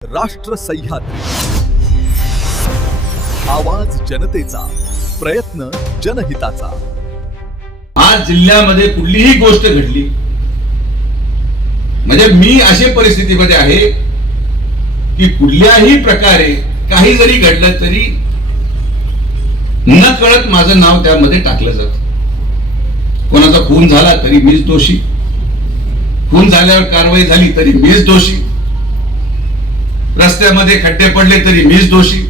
राष्ट्र सह्याद्री, आवाज जनतेचा, प्रयत्न जनहिताचा। आज जिल्ह्यामध्ये कुठलीही गोष्ट घडली म्हणजे मी अशा परिस्थितीमध्ये आहे की कुठल्याही प्रकारे काही जरी घडलं तरी न कळत माझं नाव त्यामध्ये टाकलं जातं। कोणाचा खून झाला तरी मीच दोषी, खून झाल्यावर कारवाई झाली तरी मीच दोषी, रस्त्यामध्ये खड्डे पडले तरी मीच दोषी।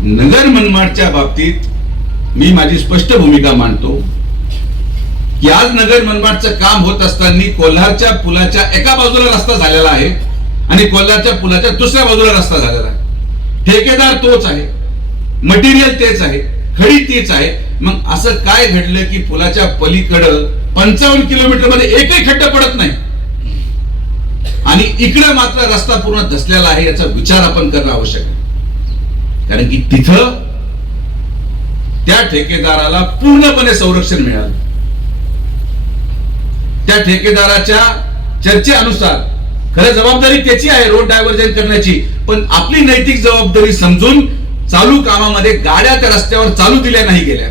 नगर मनमाडच्या बाबतीत मी माझी स्पष्ट भूमिका मांडतो की आज नगर मनमाडचं काम होत असताना कोल्हारच्या पुलाच्या एका बाजूला रस्ता झालेला आहे आणि कोल्हारच्या पुलाच्या दुसऱ्या बाजूला रस्ता झालेला आहे। ठेकेदार तोच आहे, मटेरियल तेच आहे, खडी तीच आहे। मग असं काय घडलं की पुलाच्या पलीकडं 55 किलोमीटर मध्ये एकही खड्डा पडत नाही आणि इकडे मात्र रस्ता पूर्ण धसलेला आहे? याचा विचार आपण करणं आवश्यक आहे, कारण की तिथं त्या ठेकेदाराला पूर्णपणे संरक्षण मिळालं। त्या ठेकेदाराच्या चर्चेनुसार खरं जबाबदारी त्याची आहे रोड डायव्हर्जन करण्याची, पण आपली नैतिक जबाबदारी समजून चालू कामामध्ये गाड्या त्या रस्त्यावर चालू दिल्या नाही गेल्या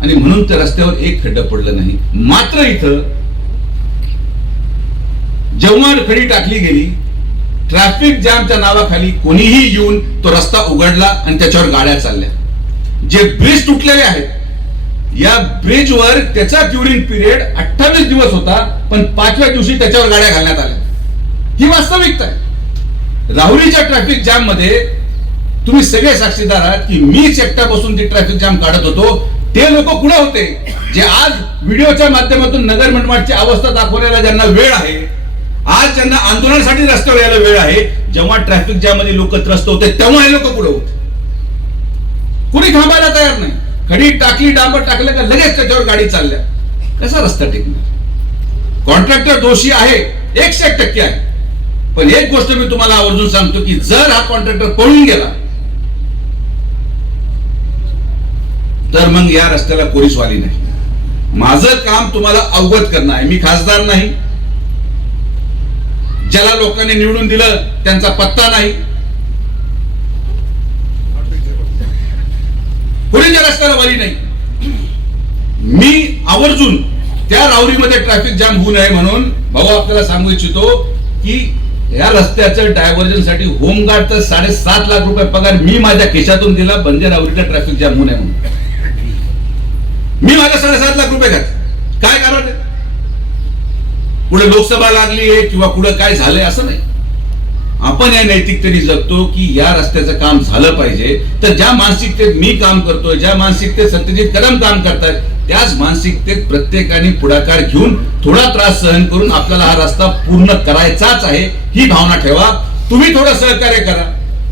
आणि म्हणून त्या रस्त्यावर एक खड्डा पडलं नाही। मात्र इथं जेव्हा खडी टाकली गेली, ट्रॅफिक जॅमच्या नावाखाली कोणीही येऊन तो रस्ता उघडला आणि त्याच्यावर गाड्या चालल्या। जे ब्रिज तुटलेले आहेत, या ब्रिजवर त्याचा क्युरिंग पिरियड 28 दिवस होता, पण 5व्या दिवशी त्याच्यावर गाड्या घालण्यात आल्या। ही वास्तविकता आहे। राहुरीच्या ट्रॅफिक जॅम मध्ये तुम्ही सगळे साक्षीदार आहात की मीच एकटा बसून ती ट्रॅफिक जॅम काढत होतो। ते लोक कुठे होते जे आज व्हिडिओच्या माध्यमातून नगर मनमाडची अवस्था दाखवण्याला ज्यांना वेळ आहे, आज ज्यांना आंदोलनासाठी रस्त्यावर यायला वेळ आहे, जेव्हा ट्रॅफिक जॅम मध्ये लोक त्रस्त होते तेव्हा हे लोक पुढे होते। कुणी थांबायला तयार नाही। खडी टाकली, डांबर टाकलं का लगेच त्याच्यावर गाडी चालल्या। कसा रस्ता टिकणार? कॉन्ट्रॅक्टर दोषी आहे, 100% आहे, पण एक गोष्ट मी तुम्हाला आवर्जून सांगतो की जर हा कॉन्ट्रॅक्टर पळून गेला तर मग या रस्त्याला कोणीच वाली नाही। माझं काम तुम्हाला अवगत करणं आहे। मी खासदार नाही, ज्याला लोकांनी निवडून दिलं त्यांचा पत्ता नाही, कोणीच्या रस्त्याला वाली नाही। मी आवर्जून त्या राहुरीमध्ये ट्रॅफिक जाम होऊ नये म्हणून भाऊ आपल्याला सांगू इच्छितो की या रस्त्याचं डायव्हर्जन साठी होमगार्डचा 7.5 लाख रुपये पगार मी माझ्या खिशातून दिला, बंदे राहुरीचा ट्रॅफिक जाम होऊ नये म्हणून। मी माझ्या 7.5 लाख रुपये घातले। काय कारण आहे? पुढे लोकसभा लागली आहे किंवा पुढे काय झालंय असं नाही। आपण या नैतिकतेने जगतो की या रस्त्याचं काम झालं पाहिजे। तर ज्या मानसिकतेत मी काम करतोय, ज्या मानसिकतेत सत्यजित कदम काम करतात, त्याच मानसिकतेत प्रत्येकाने पुढाकार घेऊन थोडा त्रास सहन करून आपल्याला हा रस्ता पूर्ण करायचाच आहे ही भावना ठेवा। तुम्ही थोडं सहकार्य करा,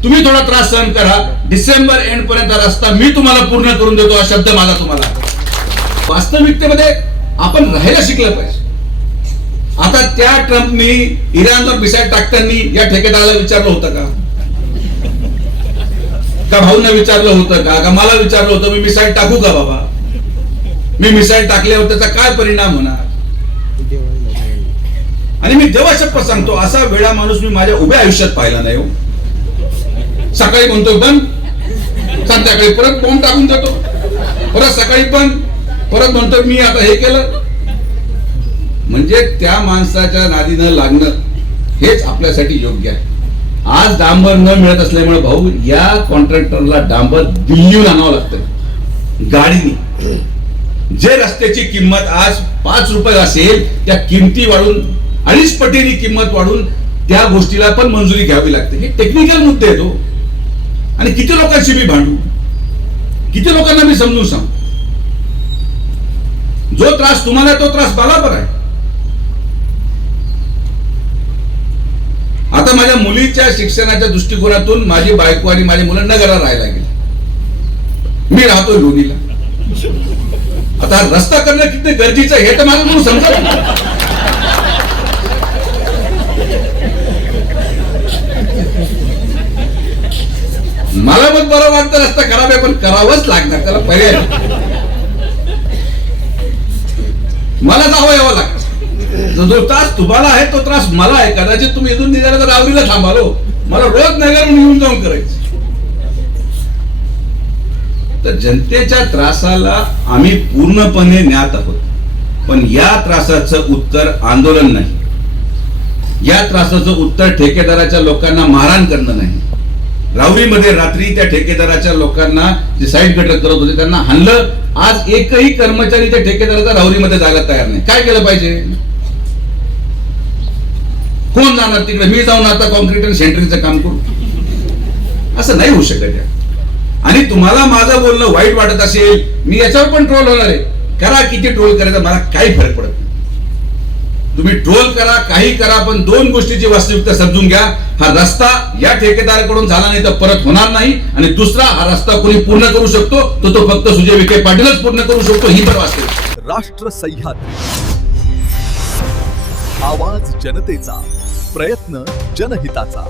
तुम्ही थोडा त्रास सहन करा। डिसेंबर एंड पर्यंत रस्ता मी तुम्हाला पूर्ण करून देतो हा शब्द माझा तुम्हाला। वास्तविकतेमध्ये आपण राहायला शिकलं पाहिजे। आता त्या ट्रम्पनी इराणवर मिसाईल टाकताना या ठेकेदाराला विचारलं होतं का भाऊंना विचारलं होतं का मला विचारलं होतं मी मिसाईल टाकू का बाबा? मी मिसाईल टाकल्यावर त्याचा काय परिणाम होणार? आणि मी जेव्हा शपथ सांगतो असा वेळा माणूस मी माझ्या उभ्या आयुष्यात पाहिला नाही हो। सकाळी म्हणतोय बंद, संध्याकाळी परत बॉम्ब टाकून देतो, परत सकाळी पण परत म्हणतोय मी आता हे केलं। म्हणजे त्या माणसाच्या नादीनं लागणं हेच आपल्यासाठी योग्य आहे। आज डांबर न मिळत असल्यामुळे भाऊ या कॉन्ट्रॅक्टरला डांबर दिल्लीहून आणावं लागतं गाडीने। जे रस्त्याची किंमत आज 5 रुपये असेल त्या किमती वाढून 2.5 पटीने किंमत वाढून त्या गोष्टीला पण मंजुरी घ्यावी लागते। हे टेक्निकल मुद्दे आहेत हो। आणि किती लोकांशी मी भांडू, किती लोकांना मी समजून सांगू? जो त्रास तुम्हाला तो त्रास मला पण आहे। आता माझ्या मुलीच्या शिक्षणाच्या दृष्टिकोनातून माझी बायको आणि माझी मुलं नगरला राहायला गेली, मी राहतोय लोणीला। आता रस्ता करणं किती गरजेचं आहे हे तर माझं म्हणून समजत। मला पण बरं वाटतं रस्ता खराब आहे पण करावंच लागणार, त्याला पर्याय मला जावं यावं लागतं। जो त्रास तुम्हाला आहे तो त्रास मला आहे. कदाचित तुम्ही इथून निघाला तर रावरीला थांबालो, मला रोज नगरून येऊन जाऊन करायचं. तर जनतेच्या त्रासाला आम्ही पूर्णपणे ज्ञात आहोत, पण या त्रासाचं उत्तर आंदोलन नाही, या त्रासाचं उत्तर ठेकेदाराच्या लोकांना मारहाण करणं नाही. राहुरीमध्ये रात्री त्या ठेकेदाराच्या लोकांना जे साईड गटर करत होते त्यांना हाणलं. आज एकही कर्मचारी त्या ठेकेदाराचा राहुरीमध्ये जायला तयार नाही. काय केलं पाहिजे? कोण जाणार तिकडे? मी जाऊन आता कॉन्क्रीट आणि सेंटरिंगचं काम करू? असं नाही होऊ शकत आहे. आणि तुम्हाला माझं बोलणं वाईट वाटत असेल, मी याच्यावर पण ट्रोल होणार आहे. करा, किती ट्रोल करायचं मला काही फरक पडत नाही. तुम्ही ट्रोल करा, काही करा, पण दोन गोष्टीची वास्तविकता समजून घ्या. हा रस्ता या ठेकेदाराकडून झाला नाही तर परत होणार नाही. आणि दुसरा, हा रस्ता कोणी पूर्ण करू शकतो तो फक्त सुजय विखे पाटीलच पूर्ण करू शकतो, ही पण वास्तविकता. राष्ट्र सह्याद्री, आवाज जनतेचा, प्रयत्न जनहिताचा.